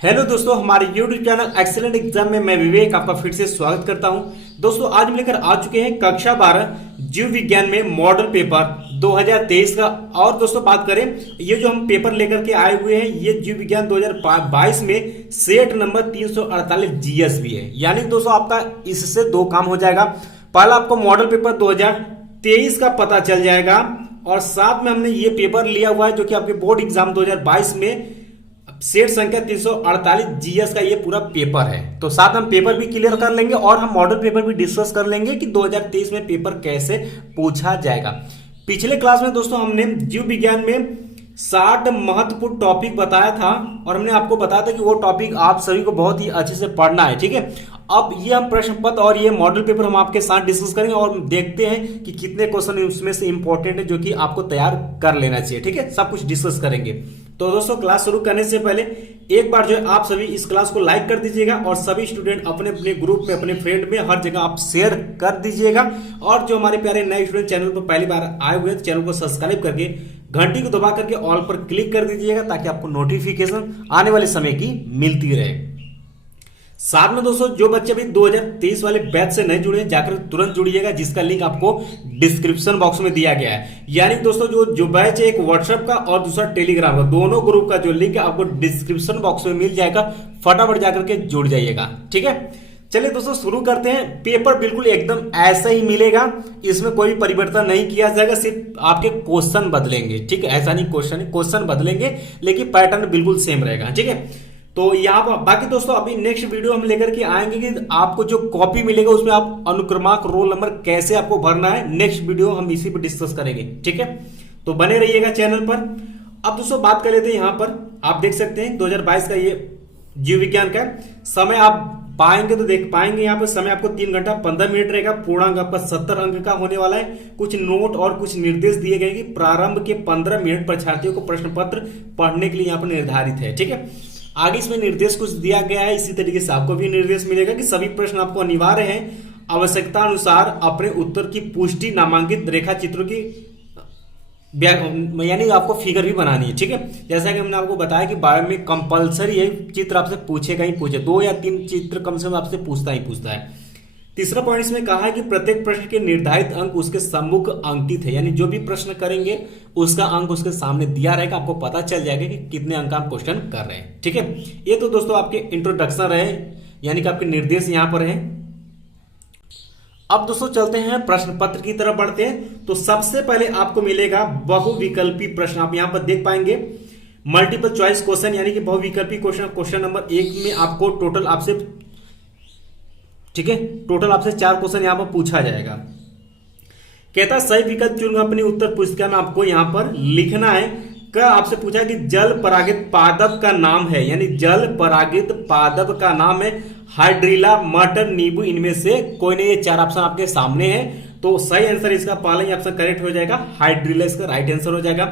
Hello दोस्तों, हमारे YouTube channel excellent exam में मैं विवेक आपका फिर से स्वागत करता हूं। दोस्तों आज हम लेकर आ चुके हैं कक्षा 12 जीव विज्ञान में मॉडल पेपर 2023 का। और दोस्तों बात करें, ये जो हम पेपर लेकर के आए हुए हैं ये जीव विज्ञान 2022 में सेट नंबर 348 जीएस भी है। यानी दोस्तों आपका इससे दो काम हो जाएगा। पहला आपको मॉडल पेपर 2023 का पता चल जाएगा और साथ में हमने ये पेपर लिया हुआ है जो कि आपके बोर्ड एग्जाम 2022 में सेट संख्या 348 जीएस का ये पूरा पेपर है। तो साथ हम पेपर भी क्लियर कर लेंगे और हम मॉडल पेपर भी डिस्कस कर लेंगे कि 2023 में पेपर कैसे पूछा जाएगा। पिछले क्लास में दोस्तों हमने जीव विज्ञान में 60 महत्वपूर्ण टॉपिक बताया था और हमने आपको बताया था कि वो टॉपिक आप सभी को बहुत ही अच्छे से पढ़ना है। ठीक है, अब ये हम प्रश्न पत्र और ये मॉडल पेपर हम आपके साथ डिस्कस करेंगे और देखते हैं कि कितने क्वेश्चन उसमें से इंपॉर्टेंट है जो कि आपको तैयार कर लेना चाहिए। ठीक है, सब कुछ डिस्कस करेंगे। तो दोस्तों क्लास शुरू करने से पहले एक बार जो है आप सभी इस क्लास को लाइक कर दीजिएगा और सभी स्टूडेंट अपने अपने ग्रुप में, अपने फ्रेंड में, हर जगह आप शेयर कर दीजिएगा। और जो हमारे प्यारे नए स्टूडेंट चैनल पर पहली बार आए हुए हैं तो चैनल को सब्सक्राइब करके घंटी को दबा करके ऑल पर क्लिक कर दीजिएगा ताकि आपको नोटिफिकेशन आने वाले समय की मिलती रहे। साथ में दोस्तों जो बच्चे अभी 2023 वाले बैच से नहीं जुड़े हैं जाकर तुरंत जुड़िएगा, जिसका लिंक आपको डिस्क्रिप्शन बॉक्स में दिया गया है। यानी दोस्तों जो बैच है एक व्हाट्सएप का और दूसरा टेलीग्राम का, दोनों ग्रुप का जो लिंक है आपको डिस्क्रिप्शन बॉक्स में मिल जाएगा। फटाफट जाकर के जुड़ जाइएगा। ठीक है, चलिए दोस्तों शुरू करते हैं। पेपर बिल्कुल एकदम ऐसा ही मिलेगा, इसमें कोई भी परिवर्तन नहीं किया जाएगा, सिर्फ आपके क्वेश्चन बदलेंगे। ठीक है, ऐसा नहीं क्वेश्चन बदलेंगे लेकिन पैटर्न बिल्कुल सेम रहेगा। ठीक है, तो यहाँ पर बाकी दोस्तों अभी नेक्स्ट वीडियो हम लेकर के आएंगे कि आपको जो कॉपी मिलेगा उसमें आप अनुक्रमांक रोल नंबर कैसे आपको भरना है। नेक्स्ट वीडियो हम इसी पर डिस्कस करेंगे। ठीक है, तो बने रहिएगा चैनल पर। अब दोस्तों बात कर लेते हैं, यहाँ पर आप देख सकते हैं 2022 का ये जीव विज्ञान का समय आप पाएंगे तो देख पाएंगे। यहाँ पर समय आपको 3 घंटा 15 मिनट रहेगा। पूर्णांक आपका 70 अंक का होने वाला है। कुछ नोट और कुछ निर्देश दिए गए कि प्रारंभ के 15 मिनट परीक्षार्थियों को प्रश्न पत्र पढ़ने के लिए यहाँ पर निर्धारित है। ठीक है, आगे इसमें निर्देश कुछ दिया गया है, इसी तरीके से आपको भी निर्देश मिलेगा कि सभी प्रश्न आपको अनिवार्य हैं। आवश्यकता अनुसार अपने उत्तर की पुष्टि नामांकित रेखा चित्रों की यानी आपको फिगर भी बनानी है। ठीक है, जैसा कि हमने आपको बताया कि बायो में कंपलसरी है, चित्र आपसे पूछेगा ही पूछे, 2 या 3 चित्र कम से कम आपसे पूछता ही पूछता है। तीसरा पॉइंट इसमें कहा है कि प्रत्येक प्रश्न के निर्धारित अंक उसके सम्मुख अंकित है, यानी जो भी प्रश्न करेंगे उसका अंक उसके सामने दिया रहेगा, आपको पता चल जाएगा कि कितने अंक आप क्वेश्चन कर रहे हैं। ठीक है, ये तो दोस्तों आपके इंट्रोडक्शन रहे, यानी कि आपके निर्देश यहां पर है। अब दोस्तों चलते हैं प्रश्न पत्र की तरफ बढ़ते हैं। तो सबसे पहले आपको मिलेगा बहुविकल्पी प्रश्न। आप यहां पर देख पाएंगे मल्टीपल चॉइस क्वेश्चन, यानी कि बहुविकल्पी क्वेश्चन। क्वेश्चन नंबर 1 में आपको टोटल आपसे 4 क्वेश्चन यहां पर पूछा जाएगा। कहता सही विकल्प चुन अपनी उत्तर पुस्तिका में आपको यहां पर लिखना है। क्या आपसे पूछा कि जल परागित पादप का नाम है, यानी जल परागित पादप का नाम है हाइड्रिला, मटर, नींबू, इनमें से कोई नहीं। ये 4 ऑप्शन आपके सामने है, तो सही आंसर इसका पहला ही ऑप्शन करेक्ट हो जाएगा, हाइड्रिला इसका राइट आंसर हो जाएगा।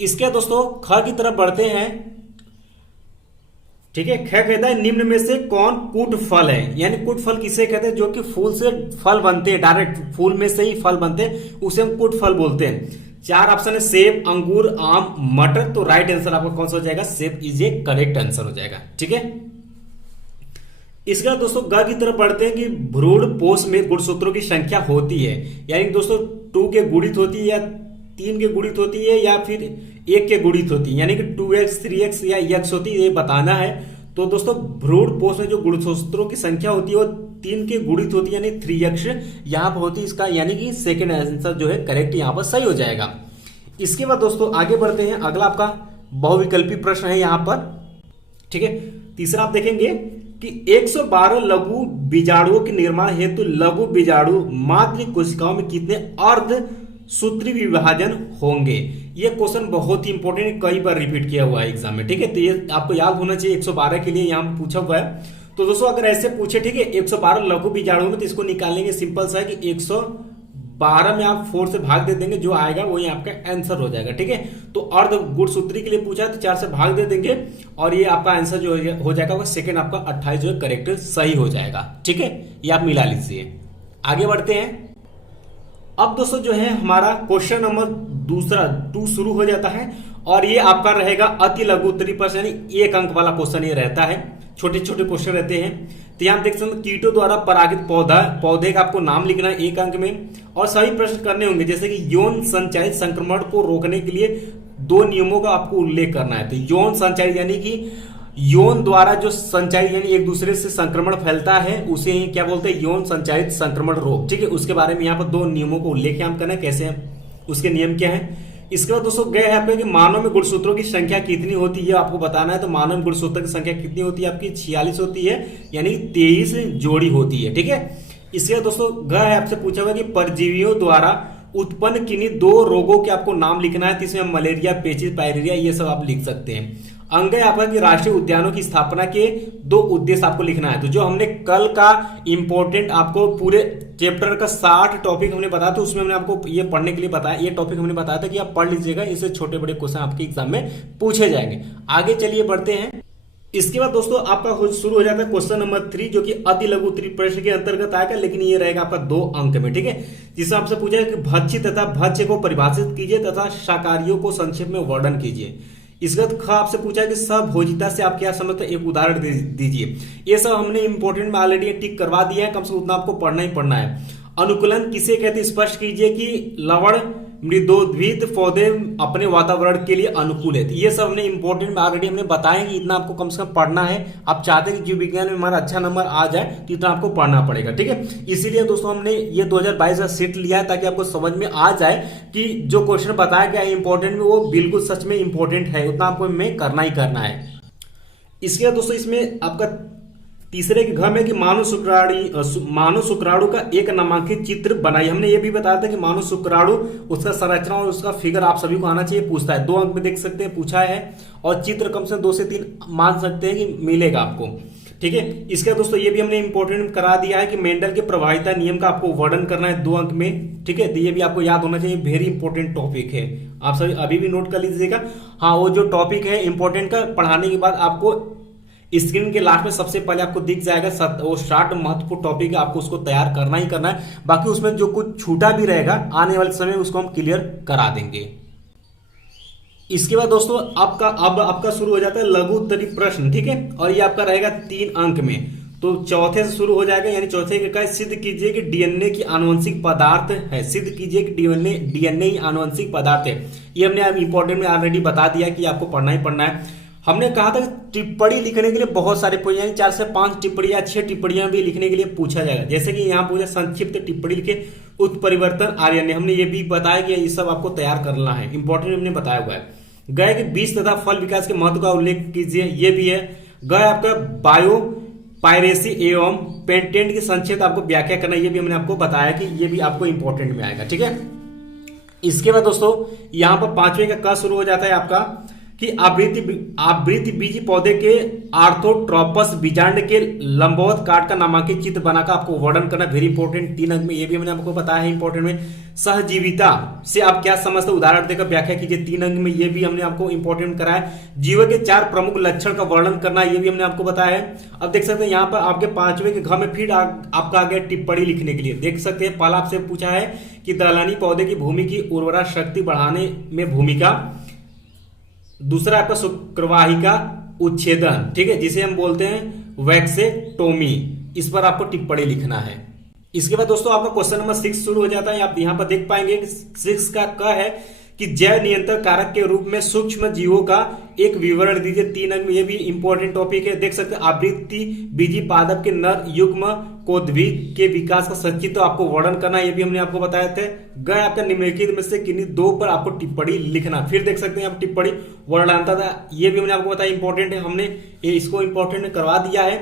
इसके दोस्तों ख की तरफ बढ़ते हैं। ठीक है, ख कहता है निम्न में से कौन कूट फल है, यानी कूट फल किसे कहते हैं, जो कि फूल से फल बनते हैं, डायरेक्ट फूल में से ही फल बनते हैं, उसे हम कूट फल बोलते हैं। 4 ऑप्शन है सेब, अंगूर, आम, मटर। तो राइट आंसर आपका कौन सा हो जाएगा, सेब इज ए करेक्ट आंसर हो जाएगा। ठीक है, इसका दोस्तों ग की तरफ बढ़ते हैं कि भ्रूण पोष में गुणसूत्रों की संख्या होती है, यानी दोस्तों 2 के गुणित होती है या 3 के गुणित होती है या फिर 1 के गुणित होती है, यानी कि 2x 3x या x होती है, ये बताना है। तो दोस्तों भ्रूण पोष में जो गुणसूत्रों की संख्या होती है वो 3 के गुणित होती है, यानी 3x यहां पर होती है इसका, यानी कि सेकेंड आंसर जो है करेक्ट यहां पर सही हो जाएगा। इसके बाद दोस्तों आगे बढ़ते हैं, अगला आपका बहुविकल्पी प्रश्न है यहां पर। ठीक है, तीसरा आप देखेंगे कि 112 लघु बीजाणुओं के निर्माण हेतु लघु बीजाणु मातृ कोशिकाओं में कितने अर्ध सूत्री विभाजन होंगे। ये क्वेश्चन बहुत ही इंपॉर्टेंट, कई बार रिपीट किया हुआ है एग्जाम में। ठीक है, तो ये आपको याद होना चाहिए, 112 के लिए यहां पूछा हुआ है। तो दोस्तों अगर ऐसे पूछे, ठीक है, 112 लघु बीजाणुओं में, तो इसको निकालेंगे सिंपल सा है कि 112 में आप 4 से भाग दे देंगे, जो आएगा वही आपका आंसर हो जाएगा। ठीक है, तो अर्ध गुणसूत्री के लिए पूछा है तो 4 से भाग दे देंगे और ये आपका आंसर जो हो जाएगा वो सेकेंड आपका 28 जो है करेक्ट सही हो जाएगा। ठीक है, ये आप मिला लीजिए। आगे बढ़ते हैं। अब दोस्तों जो है हमारा क्वेश्चन नंबर 2 शुरू हो जाता है और ये आपका रहेगा अति लघु उत्तरीय प्रश्न, यानी 1 अंक वाला क्वेश्चन ये रहता है, छोटे छोटे क्वेश्चन रहते हैं। तो यहाँ देख सकते हैं कीटों द्वारा परागित पौधे का आपको नाम लिखना है 1 अंक में, और सभी प्रश्न करने होंगे जैसे कि यौन संचारित संक्रमण को रोकने के लिए 2 नियमों का आपको उल्लेख करना है। तो यौन संचारित यानी कि यौन द्वारा जो संचारित यानी एक दूसरे से संक्रमण फैलता है उसे ही क्या बोलते हैं, यौन संचारित संक्रमण रोग, ठीक है। उसके बारे में यहाँ पर 2 नियमों को उल्लेख हम करना है, कैसे हैं उसके नियम क्या है। इसके बाद दोस्तों गए हैं आपके कि मानव में गुणसूत्रों की संख्या कितनी होती है आपको बताना है। तो मानव में गुणसूत्रों की संख्या कितनी होती है आपकी 46 होती है, यानी 23 जोड़ी होती है, ठीक है। इसके बाद दोस्तों गए है आपसे पूछा हुआ कि परजीवियों द्वारा उत्पन्न किन्हीं 2 रोगों के आपको नाम लिखना है। तो इसमें मलेरिया, पेचिस, पायरिया ये सब आप लिख सकते हैं। अंग है आपका कि राष्ट्रीय उद्यानों की स्थापना के 2 उद्देश्य आपको लिखना है। तो जो हमने कल का इंपॉर्टेंट आपको पूरे चैप्टर का 60 टॉपिक हमने बताया था, उसमें हमने आपको ये पढ़ने के लिए बताया, ये टॉपिक हमने बताया था कि आप पढ़ लीजिएगा, इससे छोटे बड़े क्वेश्चन आपके एग्जाम में पूछे जाएंगे। आगे चलिए बढ़ते हैं। इसके बाद दोस्तों आपका शुरू हो जाता है क्वेश्चन नंबर 3, जो कि अति लघु उत्तरीय प्रश्न के अंतर्गत आएगा, लेकिन ये रहेगा आपका 2 अंक में, ठीक है। जिसमें आपसे पूछा है कि भक्ष्य तथा भक्ष्य को परिभाषित कीजिए तथा शाकाहारियों को संक्षेप में वर्णन कीजिए। इसके बाद ख आपसे पूछा है कि सभोजिता से आप क्या समझते हैं, एक उदाहरण दीजिए। ये सब हमने इंपॉर्टेंट में ऑलरेडी टिक करवा दिया है, कम से कम उतना आपको पढ़ना ही पढ़ना है। अनुकूलन किसे कहते हैं, स्पष्ट कीजिए कि लवण मृदोद्भिद पौधे अपने वातावरण के लिए अनुकूल है। ये सब हमने इंपॉर्टेंट में ऑलरेडी हमने बताया कि इतना आपको कम से कम पढ़ना है। आप चाहते हैं कि जीव विज्ञान में हमारा अच्छा नंबर आ जाए तो इतना आपको पढ़ना पड़ेगा, ठीक है। इसीलिए दोस्तों हमने ये 2022 का सेट लिया है ताकि आपको समझ में आ जाए कि जो क्वेश्चन बताया गया है इंपॉर्टेंट में वो बिल्कुल सच में इंपॉर्टेंट है, उतना आपको में करना ही करना है। इसके बाद दोस्तों इसमें आपका तीसरे के घर में कि मानव शुक्राणु का एक नामांकित चित्र बनाई। हमने ये भी बताया था कि मानव शुक्राणु उसका संरचना और उसका फिगर आप सभी को आना चाहिए, पूछता है 2 अंक में देख सकते हैं पूछा है, और चित्र कम से कम 2 से 3 मान सकते हैं कि मिलेगा आपको, ठीक है। इसके दोस्तों ये भी हमने इंपॉर्टेंट करा दिया है कि मेंडल के प्रभाविता नियम का आपको वर्णन करना है 2 अंक में, ठीक है। तो ये भी आपको याद होना चाहिए, वेरी इंपॉर्टेंट टॉपिक है, आप सभी अभी भी नोट कर लीजिएगा। हाँ, वो जो टॉपिक है इंपॉर्टेंट का पढ़ाने के बाद आपको स्क्रीन के लास्ट में सबसे पहले आपको दिख जाएगा वो 60 महत्वपूर्ण टॉपिक है, आपको उसको तैयार करना ही करना है। बाकी उसमें जो कुछ छूटा भी रहेगा आने वाले समय उसको हम क्लियर करा देंगे। इसके बाद दोस्तों आपका शुरू हो जाता है लघु उत्तरीय प्रश्न, ठीक है, और ये आपका रहेगा 3 अंक में। तो चौथे से शुरू हो जाएगा, यानी चौथे का सिद्ध कीजिए कि डीएनए की आनुवंशिक पदार्थ है। सिद्ध कीजिए कि डीएनए ही आनुवंशिक पदार्थ है। ये हमने इंपॉर्टेंट में ऑलरेडी बता दिया कि आपको पढ़ना ही पढ़ना है। हमने कहा था टिप्पणी लिखने के लिए बहुत सारे 4 से 5 टिप्पणियां, 6 टिप्पणियां भी लिखने के लिए पूछा जाएगा। जैसे कि यहाँ पूछा संक्षिप्त टिप्पणी लिखे उत्परिवर्तन आर्य ने, हमने ये भी बताया कि ये सब आपको तैयार करना है, इंपॉर्टेंट हमने बताया हुआ है। गए कि बीज तथा फल विकास के महत्व का उल्लेख कीजिए, ये भी है। गए आपका बायो पायरेसी एवं पेटेंट की संक्षिप्त आपको व्याख्या करना, ये भी हमने आपको बताया कि ये भी आपको इंपॉर्टेंट में आएगा, ठीक है। इसके बाद दोस्तों यहाँ पर 5वें का शुरू हो जाता है आपका कि आवृत्ति बीजी पौधे के आर्थोट्रोपस बीजांड के लंबवत काट का नामांकित चित्र बनाकर आपको वर्णन करना, वेरी इंपॉर्टेंट 3 अंक में, ये भी हमने आपको बताया है इंपॉर्टेंट में। सहजीविता से आप क्या समझते, उदाहरण देकर व्याख्या कीजिए, 3 अंक में, ये भी हमने आपको इंपॉर्टेंट कराया। जीव के 4 प्रमुख लक्षण का वर्णन करना, ये भी हमने आपको बताया है। अब देख सकते हैं यहाँ पर आपके 5वें के घ में फिर आपका आ गया टिप्पणी लिखने के लिए। देख सकते हैं पहला आपसे पूछा है कि दलहनी पौधे की भूमि की उर्वरा शक्ति बढ़ाने में भूमिका। दूसरा आपका शुक्रवाहिका उच्छेदन, ठीक है, जिसे हम बोलते हैं वैक्सेक्टोमी, इस पर आपको टिप्पणी लिखना है। इसके बाद दोस्तों आपका क्वेश्चन नंबर 6 शुरू हो जाता है। आप यहां पर देख पाएंगे कि 6 का क है कि जैव नियंत्रण कारक के रूप में सूक्ष्म जीवों का एक विवरण दीजिए, 3 अंक में, ये भी इंपॉर्टेंट टॉपिक है। देख सकते हैं आवृत्ति बीजी पादप के नर युग्म कोद्वीक के विकास का संक्षिप्त तो आपको वर्णन करना, ये भी हमने आपको बताया थे। गए आपका निम्नलिखित में से किन्हीं 2 पर आपको टिप्पणी लिखना, फिर देख सकते हैं आप टिप्पणी वर्णनता था, ये भी हमने आपको बताया इंपॉर्टेंट है, हमने इसको इंपॉर्टेंट करवा दिया है।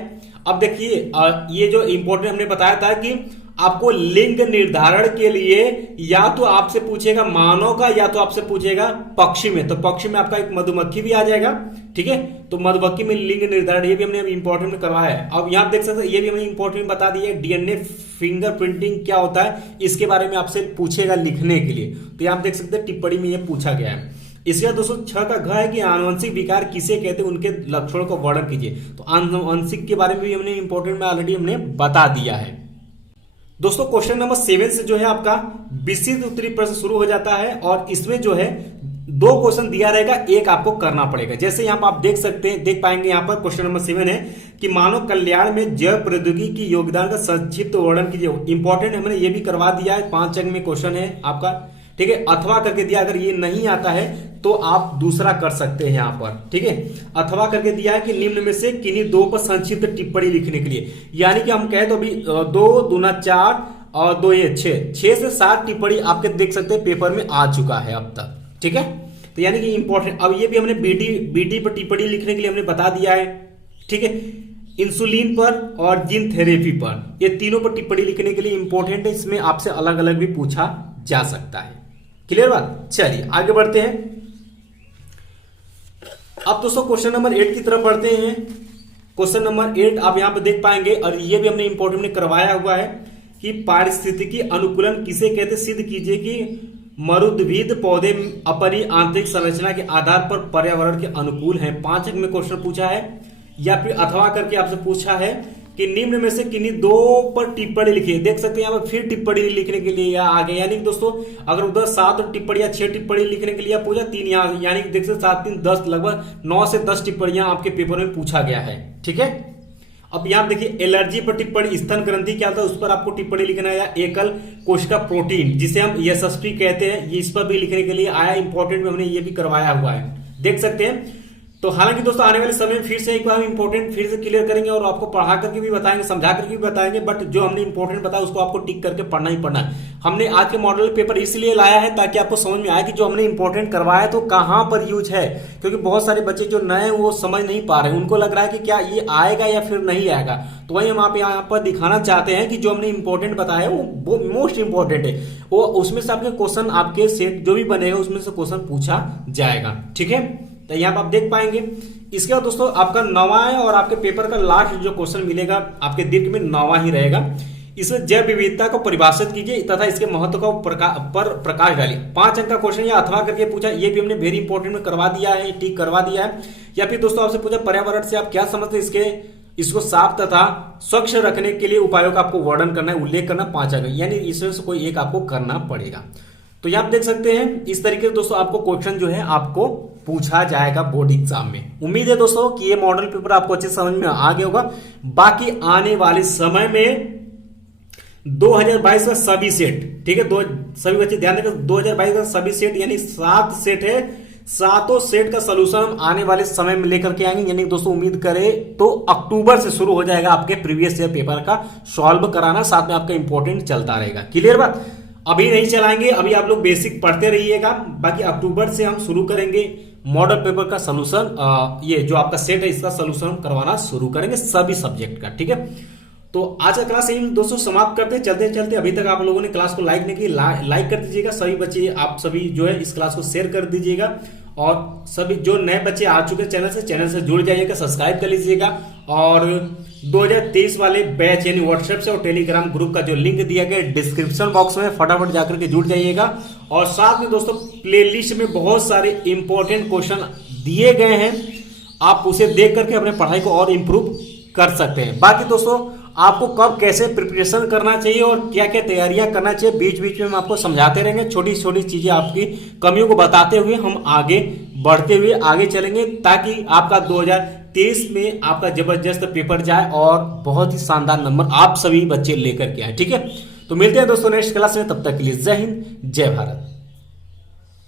अब देखिए ये जो इंपॉर्टेंट हमने बताया था कि आपको लिंग निर्धारण के लिए या तो आपसे पूछेगा मानव का या तो आपसे पूछेगा पक्षी में, तो पक्षी में आपका एक मधुमक्खी भी आ जाएगा, ठीक है। तो मधुमक्खी में लिंग निर्धारण ये भी हमने इंपॉर्टेंट में करवाया है। अब यहां देख सकते हैं ये भी हमने इंपॉर्टेंट बता दिया है, डीएनए फिंगरप्रिंटिंग क्या होता है इसके बारे में आपसे पूछेगा लिखने के लिए, तो यहां देख सकते हैं टिप्पणी में ये पूछा गया है। इसके बाद दोस्तों 6 का घ है कि आनुवंशिक विकार किसे कहते हैं, उनके लक्षणों का वर्णन कीजिए। तो आनुवंशिक के बारे में भी हमने इंपॉर्टेंट में ऑलरेडी हमने बता दिया है। दोस्तों क्वेश्चन नंबर 7 से जो है आपका विशिष्ट उत्तरीय प्रश्न शुरू हो जाता है, और इसमें जो है दो क्वेश्चन दिया रहेगा, एक आपको करना पड़ेगा। जैसे यहाँ पर आप देख सकते हैं, देख पाएंगे यहाँ पर क्वेश्चन नंबर 7 है कि मानव कल्याण में जैव प्रौद्योगिकी की योगदान का संक्षिप्त वर्णन कीजिए। इंपॉर्टेंट हमने ये भी करवा दिया है, 5 अंक में क्वेश्चन है आपका, ठीक है। अथवा करके दिया, अगर ये नहीं आता है तो आप दूसरा कर सकते हैं यहाँ पर, ठीक है। अथवा करके दिया है कि निम्न में से किन्हीं दो पर संक्षिप्त टिप्पणी लिखने के लिए, यानी कि हम कहे तो अभी 2 दूना 4 और 2 ये 6 से 7 टिप्पणी आपके देख सकते हैं पेपर में आ चुका है अब तक, ठीक है। तो यानी कि इंपॉर्टेंट, अब ये भी हमने बीटी पर टिप्पणी लिखने के लिए हमने बता दिया है, ठीक है। इंसुलिन पर और जीन थेरेपी पर, ये तीनों पर टिप्पणी लिखने के लिए इंपॉर्टेंट है, इसमें आपसे अलग अलग भी पूछा जा सकता है। क्लियर बात। चलिए आगे बढ़ते हैं। अब दोस्तों क्वेश्चन नंबर 8 की तरफ बढ़ते हैं। क्वेश्चन नंबर 8 आप यहां पर देख पाएंगे, और ये भी हमने इंपॉर्टेंट में करवाया हुआ है कि पारिस्थितिकी अनुकूलन किसे कहते, सिद्ध कीजिए कि मरुद्भिद पौधे अपनी आंतरिक संरचना के आधार पर पर्यावरण के अनुकूल हैं। 5 अंक में क्वेश्चन पूछा है, या फिर अथवा करके आपसे पूछा है कि निम्न में से किन्हीं दो पर टिप्पणी लिखिए। देख सकते हैं यहाँ पर फिर टिप्पणी लिखने के लिए या आगे, यानी कि दोस्तों अगर उधर 7 टिप्पणी या 6 टिप्पणी लिखने के लिए पूछा, 3 यहाँ, यानी कि देख सकते 7 3 10, लगभग 9 से 10 टिप्पणियां आपके पेपर में पूछा गया है, ठीक है। अब यहाँ देखिए एलर्जी पर टिप्पणी, स्तन ग्रंथि क्या था उस पर आपको टिप्पणी लिखना है, या एकल कोशिका प्रोटीन जिसे हम एसएसपी कहते हैं, ये इस पर भी लिखने के लिए आया। इंपॉर्टेंट में हमने ये भी करवाया हुआ है, देख सकते हैं। तो हालांकि दोस्तों आने वाले समय में फिर से एक बार हम इंपॉर्टेंट फिर से क्लियर करेंगे और आपको पढ़ा करके भी बताएंगे, समझा करके भी बताएंगे, बट जो हमने इंपॉर्टेंट बताया उसको आपको टिक करके पढ़ना ही पढ़ना है। हमने आज के मॉडल पेपर इसलिए लाया है ताकि आपको समझ में आए कि जो हमने इंपॉर्टेंट करवाया तो कहां पर यूज है, क्योंकि बहुत सारे बच्चे जो नए वो समझ नहीं पा रहे, उनको लग रहा है कि क्या ये आएगा या फिर नहीं आएगा। तो वही हम आप यहाँ पर दिखाना चाहते हैं कि जो हमने इंपॉर्टेंट बताया है वो मोस्ट इंपॉर्टेंट है, वो उसमें से आपके क्वेश्चन आपके सेट जो भी बने हैं उसमें से क्वेश्चन पूछा जाएगा, ठीक है। तो यहाँ पर आप देख पाएंगे। इसके बाद दोस्तों आपका 9वां है और आपके पेपर का लास्ट जो क्वेश्चन मिलेगा आपके दीर्घ में 9वां ही रहेगा। इसमें जैव विविधता को परिभाषित कीजिए तथा इसके महत्व को पर प्रकाश डालिए। 5 अंक का क्वेश्चन या अथवा करके पूछा, ये भी हमने वेरी इंपॉर्टेंट में करवा दिया है, टिक करवा दिया है। या फिर दोस्तों आपसे पूछा पर्यावरण से आप क्या समझते हैं, इसको साफ तथा स्वच्छ रखने के लिए उपायों का आपको वर्णन करना है, उल्लेख करना 5 अंक, यानी इसमें से कोई एक आपको करना पड़ेगा। तो यहाँ आप देख सकते हैं इस तरीके से दोस्तों आपको क्वेश्चन जो है आपको पूछा जाएगा बोर्ड एग्जाम में। उम्मीद है दोस्तों कि ये मॉडल पेपर आपको अच्छे समझ में आ गया होगा। बाकी आने वाले समय में 2022 का सभी सेट, ठीक है, सभी बच्चे ध्यान देकर 2022 का सभी सेट यानी 7 सेट है, 7 सेट का सोल्यूशन हम आने वाले समय में लेकर के आएंगे। यानी दोस्तों उम्मीद करें तो अक्टूबर से शुरू हो जाएगा आपके प्रीवियस ईयर पेपर का सॉल्व कराना, साथ में आपका इंपॉर्टेंट चलता रहेगा। क्लियर बात। अभी नहीं चलाएंगे, अभी आप लोग बेसिक पढ़ते रहिएगा, बाकी अक्टूबर से हम शुरू करेंगे मॉडल पेपर का सोल्यूशन, ये जो आपका सेट है इसका सोल्यूशन करवाना शुरू करेंगे सभी सब्जेक्ट का, ठीक है। तो आज का क्लास यही दोस्तों समाप्त करते चलते चलते। अभी तक आप लोगों ने क्लास को लाइक नहीं की, लाइक कर दीजिएगा। सभी बच्चे आप सभी जो है इस क्लास को शेयर कर दीजिएगा, और सभी जो नए बच्चे आ चुके चैनल से जुड़ जाइएगा, सब्सक्राइब कर लीजिएगा। और 2023 वाले बैच यानी व्हाट्सएप से और टेलीग्राम ग्रुप का जो लिंक दिया गया डिस्क्रिप्शन बॉक्स में, फटाफट जाकर के जुड़ जाइएगा। और साथ में दोस्तों प्लेलिस्ट में बहुत सारे इंपॉर्टेंट क्वेश्चन दिए गए हैं, आप उसे देख करके अपने पढ़ाई को और इंप्रूव कर सकते हैं। बाकी दोस्तों आपको कब कैसे प्रिपरेशन करना चाहिए और क्या क्या तैयारियां करना चाहिए बीच बीच में हम आपको समझाते रहेंगे, छोटी छोटी चीजें आपकी कमियों को बताते हुए हम आगे बढ़ते हुए आगे चलेंगे, ताकि आपका 2023 में आपका जबरदस्त पेपर जाए और बहुत ही शानदार नंबर आप सभी बच्चे लेकर के आए, ठीक है। तो मिलते हैं दोस्तों नेक्स्ट क्लास में, तब तक के लिए जय हिंद जय भारत।